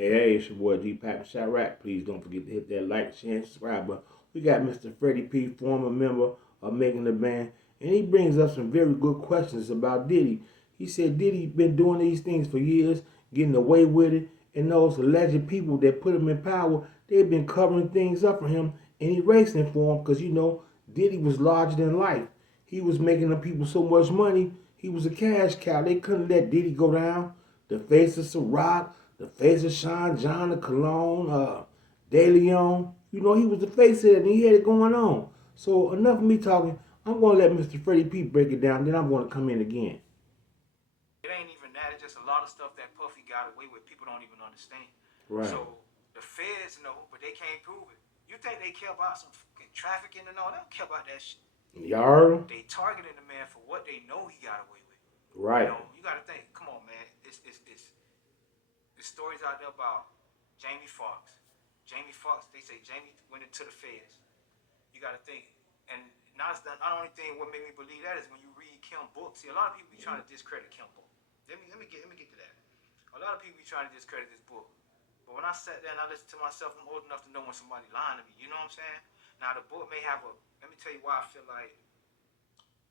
Hey, it's your boy Gpac Chirac. Please don't forget to hit that like, share, and subscribe button. We got Mr. FREEDY P, former member of Making the Band, and he brings up some very good questions about Diddy. He said Diddy been doing these things for years, getting away with it, and those alleged people that put him in power, they've been covering things up for him and erasing for him because, Diddy was larger than life. He was making the people so much money, he was a cash cow. They couldn't let Diddy go down. The face of Ciroc, the face of Sean John, the Cologne, De Leon. He was the face of it and he had it going on. So enough of me talking. I'm going to let Mr. FREEDY P break it down, then I'm going to come in again. It ain't even that. It's just a lot of stuff that Puffy got away with. People don't even understand. Right. So the feds know, but they can't prove it. You think they care about some fucking trafficking and all? They don't care about that shit. Y'all heard him? They targeted the man for what they know he got away with. Right. You got to think. Come on, man. It's stories out there about Jamie Foxx. Jamie Foxx. They say Jamie went into the feds. You got to think. And not the only thing what made me believe that is when you read Kim books. See, a lot of people be trying to discredit Kim book. Let me get to that. A lot of people be trying to discredit this book. But when I sat there and I listened to myself, I'm old enough to know when somebody lying to me. You know what I'm saying? Now the book may have a. Let me tell you why I feel like.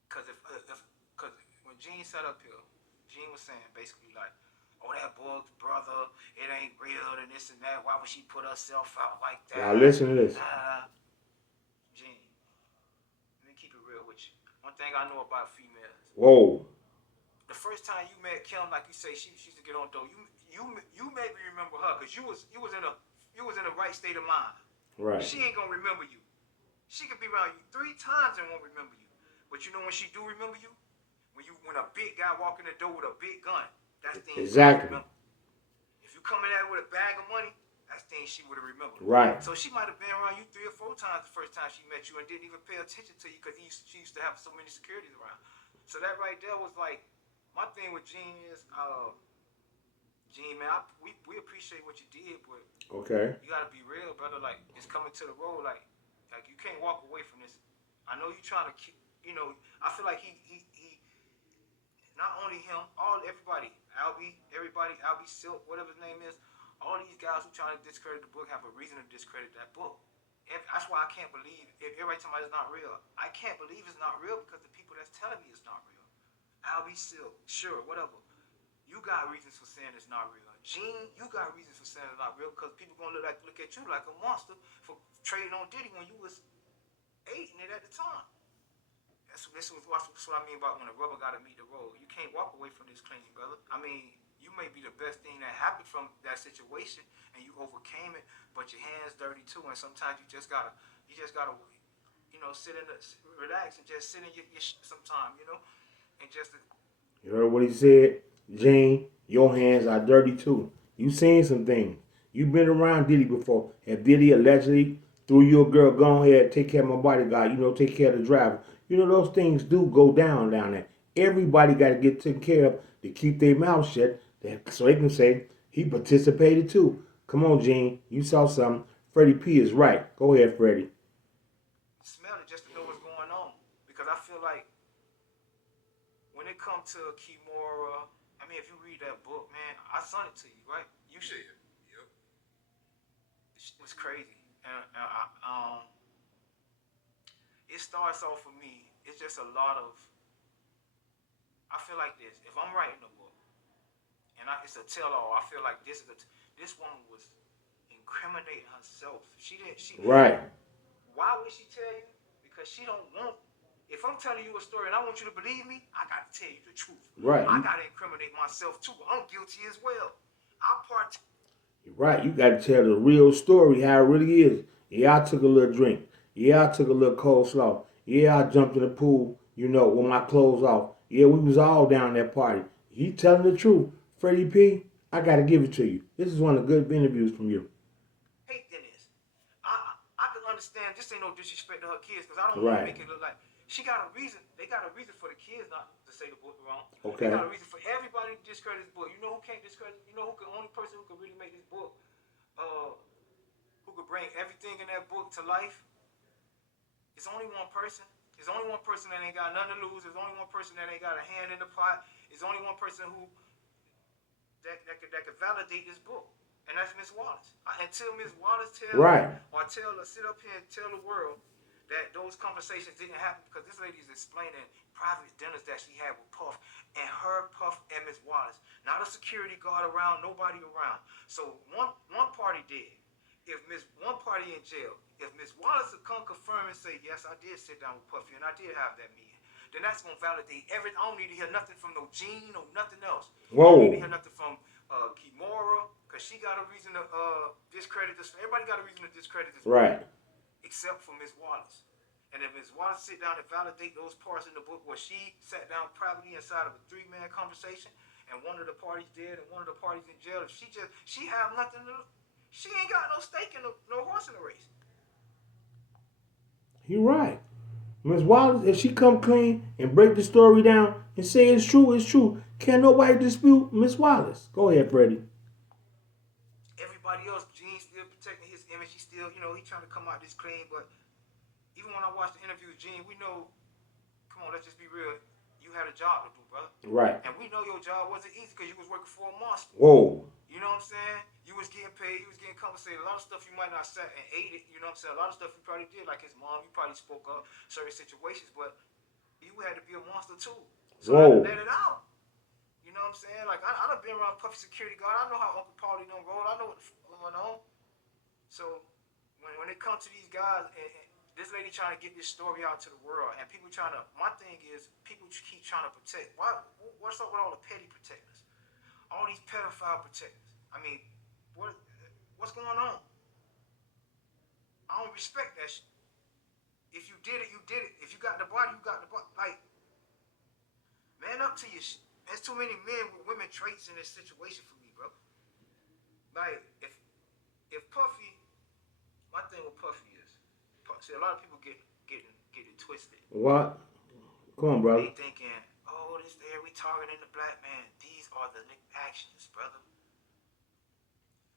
Because when Gene sat up here, Gene was saying basically like, oh, that book's brother, it ain't real and this and that. Why would she put herself out like that? Now listen to this. Gene, let me keep it real with you. One thing I know about females. Whoa. The first time you met Kim, like you say, she used to get on dough. You maybe remember her because you was in a right state of mind. Right. She ain't gonna remember you. She could be around you 3 times and won't remember you. But you know when she do remember you? When a big guy walk in the door with a big gun, that's the thing exactly. Remember. If you come in there with a bag of money, that's the thing she would have remembered. Right. So she might have been around you 3 or 4 times the first time she met you and didn't even pay attention to you because she used to have so many securities around. So that right there was like, my thing with Gene is, Gene, man, we appreciate what you did, but okay, you gotta be real, brother. Like, it's coming to the road. Like you can't walk away from this. I know you trying to keep, I feel like he not only him, everybody, Albie Silk, whatever his name is, all these guys who trying to discredit the book have a reason to discredit that book. That's why I can't believe, if everybody tell me it's not real, I can't believe it's not real because the people that's telling me it's not real. Albie Silk, sure, whatever. You got reasons for saying it's not real. Gene, you got reasons for saying it's not real because people gonna look at you like a monster for trading on Diddy when you was 8 in it at the time. That's what I mean about when the rubber gotta meet the road. You can't walk away from this clean, brother. I mean, you may be the best thing that happened from that situation and you overcame it, but your hands dirty too, and sometimes you just gotta sit in relax and just sit in your sometime, and just. You heard what he said? Gene, your hands are dirty too. You seen some things. You've been around Diddy before. If Diddy allegedly threw you a girl, go ahead, take care of my bodyguard, take care of the driver. Those things do go down there. Everybody got to get taken care of to keep their mouth shut so they can say he participated too. Come on, Gene. You saw something. FREEDY P is right. Go ahead, Freddie. Smell it just to know what's going on. Because I feel like when it comes to Kimura, I mean, if you read that book, man, I sent it to you, right? You should. Yep. It was crazy. And it starts off for me, it's just a lot of, I feel like this. If I'm writing a book, and it's a tell-all, I feel like this woman was incriminating herself. Right. Why would she tell you? Because she don't want. If I'm telling you a story and I want you to believe me, I got to tell you the truth. Right. I got to incriminate myself too. I'm guilty as well. Right. You got to tell the real story, how it really is. Yeah, I took a little drink. Yeah, I took a little coleslaw. Yeah, I jumped in the pool, with my clothes off. Yeah, we was all down that party. You telling the truth. FREEDY P, I got to give it to you. This is one of the good interviews from you. Hate Dennis. I can understand this ain't no disrespect to her kids because I don't want to make it look like she got a reason. They got a reason for the kids not to say the book wrong. Okay. They got a reason for everybody to discredit this book. You know who can't discredit? You know the only person who can really make this book, who could bring everything in that book to life? It's only one person. There's only one person that ain't got nothing to lose. There's only one person that ain't got a hand in the pot. There's only one person that could validate this book. and that's Miss Wallace. Until Miss Wallace tell Right. me or tell her, sit up here and tell the world that those conversations didn't happen, because this lady is explaining private dinners that she had with Puff and her, Puff and Miss Wallace. Not a security guard around, nobody around. So one party did. If Miss one party in jail, if Miss Wallace would come confirm and say, yes, I did sit down with Puffy and I did have that meeting, then that's gonna validate everything. I don't need to hear nothing from no Jean or nothing else. Whoa. I don't need to hear nothing from Kimora, because she got a reason to discredit this. Everybody got a reason to discredit this. Right. Except for Miss Wallace. And if Miss Wallace sit down and validate those parts in the book where she sat down privately inside of a 3-man conversation, and one of the parties dead and one of the parties in jail, if she have nothing to, she ain't got no stake in no horse in the race. You're right. Miss Wallace, if she come clean and break the story down and say it's true, can't nobody dispute Miss Wallace. Go ahead, Freddie. Everybody else, Gene still protecting his image. He still, he trying to come out this clean, but even when I watched the interview with Gene, we know, come on, let's just be real, you had a job to do, brother. Right. And we know your job wasn't easy because you was working for a monster. Whoa. You know what I'm saying? You was getting paid, you was getting compensated. A lot of stuff you might not sat and ate it, you know what I'm saying? A lot of stuff you probably did, like his mom, you probably spoke up certain situations, but you had to be a monster too. So I had to let it out. You know what I'm saying? Like, I done been around Puffy security guard. I know how Uncle Paulie done roll. I know what the fuck going on. So when it comes to these guys, and this lady trying to get this story out to the world, and people trying to, my thing is, people keep trying to protect. What's up with all the petty protectors? All these pedophile protectors. I mean, what's going on? I don't respect that shit. If you did it, you did it. If you got the body, you got the body. Like, man up to your shit. There's too many men with women traits in this situation for me, bro. Like, if Puffy, my thing with Puffy is, see, a lot of people get it twisted. What? Come on, brother. They thinking, oh, this there, we targeting the black man. These are the actions, brother.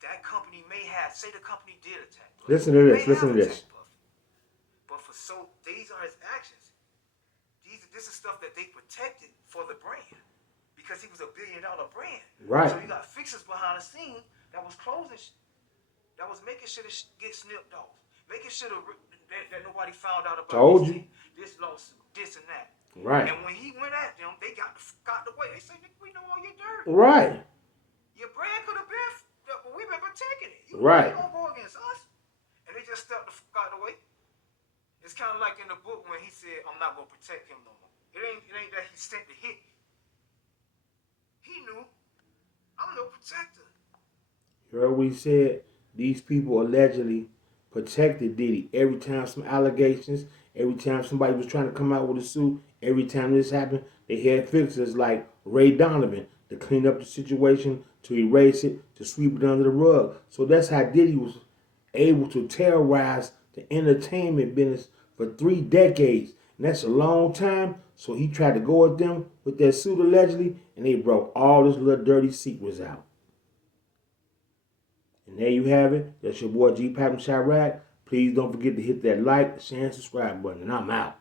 That company may have, say the company did attack Puffy. Listen to this. Listen to this. Puffy. But these are his actions. This is stuff that they protected for the brand, because he was a $1 billion brand. Right. So you got fixers behind the scene that was closing, that was making sure to get snipped off, making sure that nobody found out about this lawsuit, this and that. Right. And when he went at them, they got the way. They said, we know all your dirt. Right. Your brand could have been, but we've been protecting it. You right. Don't go against us. And they just stepped the fuck out of the way. It's kind of like in the book when he said, I'm not going to protect him no more. It ain't that he sent the hit. He knew, I'm no protector. You heard what he said? These people allegedly protected Diddy. Every time some allegations, every time somebody was trying to come out with a suit, every time this happened, they had fixers like Ray Donovan to clean up the situation, to erase it, to sweep it under the rug. So that's how Diddy was able to terrorize the entertainment business for 3 decades. And that's a long time. So he tried to go at them with that suit allegedly, and they brought all this little dirty secrets out. And there you have it. That's your boy Gpac from Chirac. Please don't forget to hit that like, share, and subscribe button. And I'm out.